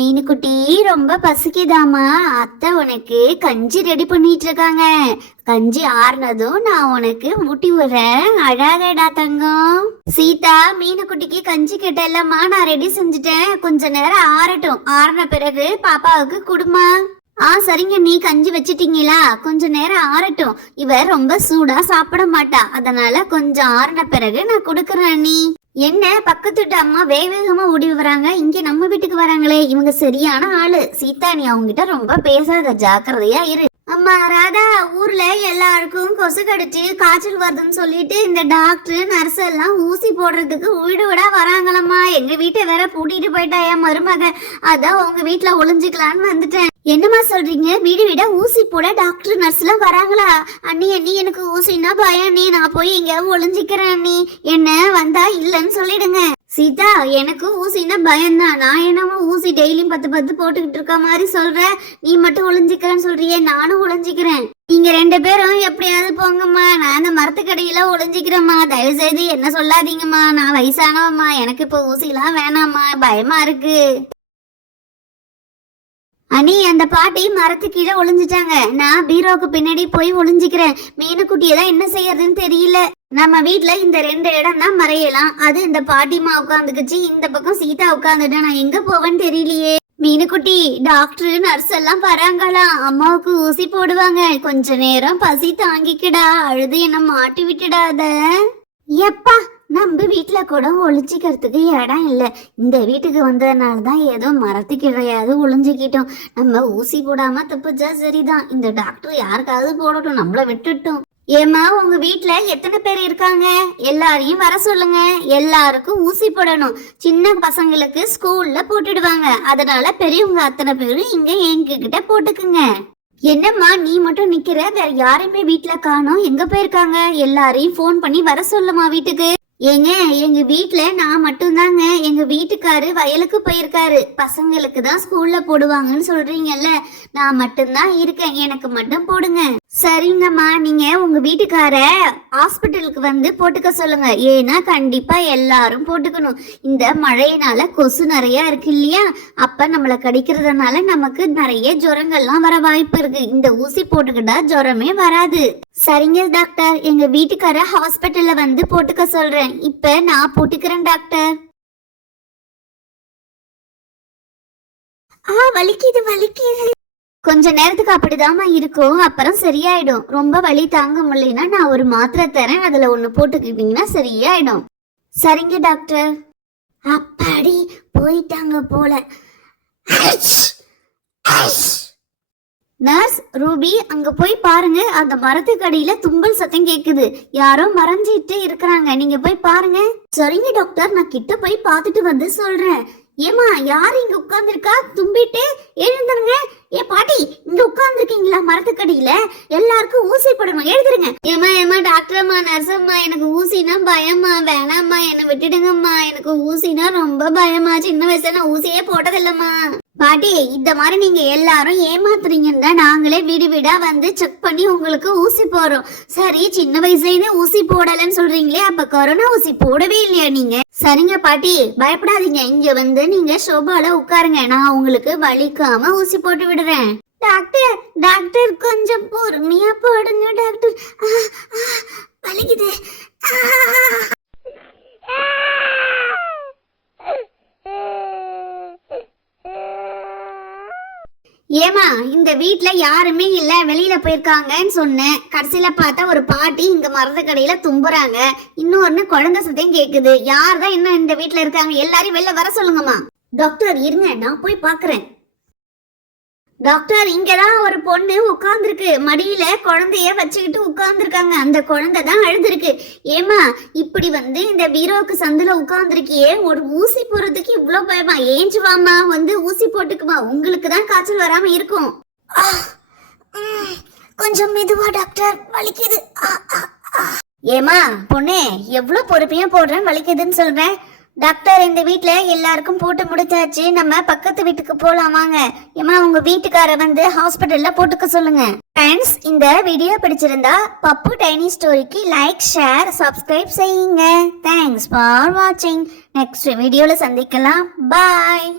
மீனுக்குட்டி ரொம்ப பசிக்குதாமா, அத்தை உனக்கு கஞ்சி ரெடி பண்ணிட்டு இருக்காங்க. கஞ்சி ஆறுனதும் நான் உனக்கு ஊட்டி விடுறேன். அழாதடா தங்கம். சீதா, மீனுக்குட்டிக்கு கஞ்சி கேட்டல்லம்மா, நான் ரெடி செஞ்சுட்டேன். கொஞ்ச நேரம் ஆறட்டும். ஆறின பிறகு பாப்பாவுக்கு குடுமா. சரிங்க, நீ கஞ்சி வச்சிட்டீங்களா? கொஞ்ச நேரம் ஆறட்டும். இவ ரொம்ப சூடா சாப்பிட மாட்டா, அதனால கொஞ்சம் ஆறின பிறகு நான் குடுக்கறேன். நீ என்ன பக்கத்து வீட்டு அம்மா வேகமா ஓடி வராங்க, இங்க நம்ம வீட்டுக்கு வராங்களே, இவங்க சரியான ஆளு. சீதா, நீ அவங்ககிட்ட ரொம்ப பேசாத, ஜாக்கிரதையா இரு. அம்மா ராதா, ஊர்ல எல்லாருக்கும் கொசு கடிச்சு காய்ச்சல் வருதுன்னு சொல்லிட்டு இந்த டாக்டர் நர்ஸ் எல்லாம் ஊசி போடுறதுக்கு வீடு விடா வராங்களம்மா. எங்க வீட்டை வேற பூட்டிட்டு போயிட்டா என் மருமக. அதான் உங்க வீட்டுல ஒளிஞ்சுக்கலான்னு வந்துட்டேன். என்னம்மா சொல்றீங்க? வீடு விட ஊசி போட டாக்டர் நர்ஸ் எல்லாம் வராங்களா? அண்ணி எனக்கு ஊசின்னா பயம். நான் போய் எங்கேயாவது ஒளிஞ்சிக்கிறேன். அண்ணி என்ன வந்தா இல்லன்னு சொல்லிடுங்க. சீதா, எனக்கு ஊசின்னா பயம்தான். நான் என்னமோ ஊசி டெய்லியும் 10 போட்டுக்கிட்டு இருக்க மாதிரி சொல்றேன். நீ மட்டும் ஒளிஞ்சிக்கிறேன்னு சொல்றியே, நானும் ஒளிஞ்சிக்கிறேன். நீங்க 2 பேரும் எப்படியாவது போங்கம்மா, நான் அந்த மரத்துக்கடையில ஒளிஞ்சிக்கிறேம்மா. தயவு செய்து என்ன சொல்லாதீங்கம்மா, நான் வயசானவம்மா, எனக்கு இப்போ ஊசிலாம் வேணாம்மா, பயமா இருக்கு. அண்ணி, அந்த பாட்டி மரத்து கீழே ஒளிஞ்சிட்டாங்க. நான் பீரோக்கு பின்னாடி போய் ஒளிஞ்சிக்கிறேன். மீனுக்குட்டியதான் என்ன செய்யறதுன்னு தெரியல. நம்ம வீட்டுல இந்த 2 இடம் தான் மறையலாம். அது இந்த பாட்டிமா உட்காந்துக்குச்சு, இந்த பக்கம் சீதா உட்காந்துட்டா. நான் எங்க போவேன்னு தெரியலையே. மீனுக்குட்டி, டாக்டர் நர்ஸ் எல்லாம் வராங்களாம். அம்மாவுக்கு ஊசி போடுவாங்க. கொஞ்ச நேரம் பசி தாங்கிக்கடா, அழுது என்ன மாட்டி விட்டுடாத. எப்பா, நம்ம வீட்டுல கூட ஒளிஞ்சிக்கிறதுக்கு இடம் இல்லை. இந்த வீட்டுக்கு வந்ததுனாலதான் ஏதோ மரத்துக்கிடையாவது ஒளிஞ்சுக்கிட்டோம். நம்ம ஊசி போடாம தப்பிச்சா சரிதான். இந்த டாக்டர் யாருக்காவது போடட்டும், நம்மள விட்டுட்டோம். ஏமா, உங்க வீட்டுல எத்தனை பேர் இருக்காங்க? எல்லாரையும் வர சொல்லுங்க. எல்லாருக்கும் ஊசி போடணும். சின்ன பசங்களுக்கு ஸ்கூல்ல போட்டுடுவாங்க, அதனால பெரியவங்க அத்தனை பேரும் இங்க எங்ககிட்ட போட்டுக்குங்க. என்னம்மா நீ மட்டும் நிக்கிற? வேற யாரையுமே வீட்டுல காணோம், எங்க போயிருக்காங்க? எல்லாரையும் போன் பண்ணி வர சொல்லுமா வீட்டுக்கு. ஏங்க, எங்க வீட்டுல நான் மட்டும்தாங்க. எங்க வீட்டுக்காரு வயலுக்கு போயிருக்காரு. பசங்களுக்கு தான் ஸ்கூல்ல போடுவாங்கன்னு சொல்றீங்கல்ல, நான் மட்டும்தான் இருக்கேன். எனக்கு மட்டும் போடுங்க. சரிங்கம்மா, நீங்க உங்க வீட்டுக்கார ஹாஸ்பிட்டலுக்கு வந்து போட்டுக்க சொல்லுங்க. ஏன்னா கண்டிப்பா எல்லாரும் போட்டுக்கணும். இந்த மழையினால கொசு நிறைய இருக்கு இல்லையா, அப்ப நம்மள கடிக்கிறதுனால நமக்கு நிறைய ஜுரங்கள்லாம் வர வாய்ப்பு இருக்கு. இந்த ஊசி போட்டுக்கிட்டா ஜுரமே வராது. சரிங்க டாக்டர், எங்க வீட்டுக்கார ஹாஸ்பிட்டல்ல வந்து போட்டுக்க சொல்றேன். இப்ப நான் போட்டுக்கிறேன் டாக்டர். வலிக்குது. கொஞ்ச நேரத்துக்கு அப்படிதாமா இருக்கும், அப்புறம் சரியாயிடும். ரொம்ப வலி தாங்க முடியலன்னா நான் ஒரு மாத்திரை தரேன், அதுல ஒண்ணு போட்டுக்கிட்டீங்கன்னா சரியாயிடும். சரிங்க டாக்டர். அப்பாடி, போயிட்டாங்க போல. நர்ஸ் ரூபி, அங்க போய் பாருங்க. அந்த மரத்துக்கடியில தும்பல் சத்தம் கேக்குது. யாரோ மறைஞ்சிட்டு இருக்கிறாங்க, நீங்க போய் பாருங்க. சரிங்க டாக்டர், நான் கிட்ட போய் பார்த்துட்டு வந்து சொல்றேன். ஏமா, யாரு இங்க உட்கார்ந்துருக்கா? தும்பிட்டு எழுந்துருங்க. ஏ பாட்டி, இங்க உட்கார்ந்துருக்கீங்களா மரத்துக்கடியில? எல்லாருக்கும் ஊசி போடணும், எழுதுருங்க. ஏமா டாக்டர் அம்மா, நர்ஸ் அம்மா, எனக்கு ஊசினா பயமா, வேணாம்மா, என்ன விட்டுடுங்கம்மா. எனக்கு ஊசினா ரொம்ப பயமா. சின்ன வயசுல நான் ஊசியே போட்டதில்லம்மா. பாட்டி, இந்த மாதிரி நீங்க எல்லாரும் ஏமாத்துறீங்கன்னா நாங்களே வீடு வீடா வந்து செக் பண்ணி உங்களுக்கு ஊசி போறோம். சரி, சின்ன வயசுல ஊசி போடலன்னு சொல்றீங்களே, அப்ப கொரோனா ஊசி போடவே இல்லையா நீங்க? சரிங்க பாட்டி, பயப்படாதீங்க. இங்க வந்து நீங்க சோபால உட்காருங்க, நான் உங்களுக்கு வலிக்காம ஊசி போட்டு விடுறேன். டாக்டர் கொஞ்சம் பொறுமையா போடுங்க டாக்டர். வலிக்குது. ஏமா, இந்த வீட்டுல யாருமே இல்ல, வெளியில போயிருக்காங்கன்னு சொன்னேன். கடைசியில பார்த்தா ஒரு பாட்டி இங்க மரத்துக்கடையில தும்புறாங்க. இன்னொன்னு குழந்தை சத்தம் கேக்குது. யார் தான் இன்னும் இந்த வீட்டுல இருக்காங்க? எல்லாரையும் வெளில வர சொல்லுங்கம்மா. டாக்டர் இருங்க, நான் போய் பாக்குறேன். டாக்டர், இங்கதான் ஒரு பொண்ணு உட்கார்ந்துருக்கு. மடியில குழந்தைய வச்சுக்கிட்டு உட்கார்ந்துருக்காங்க. அந்த குழந்தை தான் அழுதுருக்கு. ஏமா, இப்படி வந்து இந்த பீரோக்கு சந்துல உட்கார்ந்துருக்கியே, ஒரு ஊசி போறதுக்கு இவ்வளவு பயமா? ஏஞ்சு வாமா, வந்து ஊசி போட்டுக்குமா, உங்களுக்கு தான் காய்ச்சல் வராம இருக்கும். கொஞ்சம் மெதுவா டாக்டர், வலிக்குது. ஏமா பொண்ணே, எவ்வளவு பொறுமையா போடுறேன், வலிக்குதுன்னு சொல்றேன். டாக்டர், இந்த வீட்டுல எல்லாருக்கும் போட்டு முடிச்சாச்சு, நம்ம பக்கத்து வீட்டுக்கு போலாம் வாங்க. ஏமா, உங்க வீட்டுக்கார வந்து ஹாஸ்பிட்டல்ல போட்டுக்க சொல்லுங்க. ஃப்ரெண்ட்ஸ், இந்த வீடியோ பிடிச்சிருந்தா பப்பு டைனி ஸ்டோரிக்கு லைக், ஷேர், சப்ஸ்கிரைப் செய்யுங்க. தேங்க்ஸ் ஃபார் வாட்சிங். நெக்ஸ்ட் வீடியோல சந்திக்கலாம். பாய்.